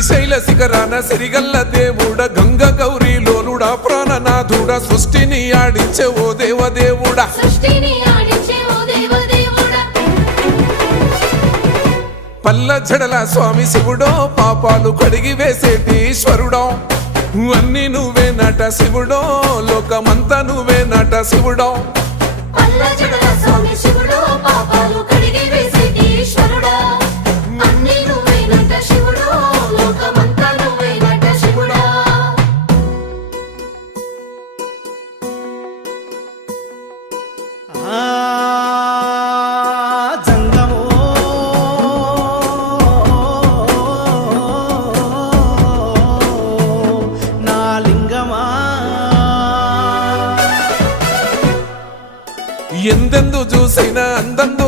శ్రీశైల శిఖరాన సిరిగల్ల దేవుడ గంగ గౌరీ లోలుడా ప్రాణనాథుడా సృష్టిని ఆడించే ఓ దేవదేవుడా పల్ల జడల స్వామి శివుడో పాపాలు కడిగి వేసేటి ఈశ్వరుడో అన్ని నువ్వే నట శివుడో లోకమంతా నువ్వే నట శివుడో ఎందెందు చూసైనా అందందు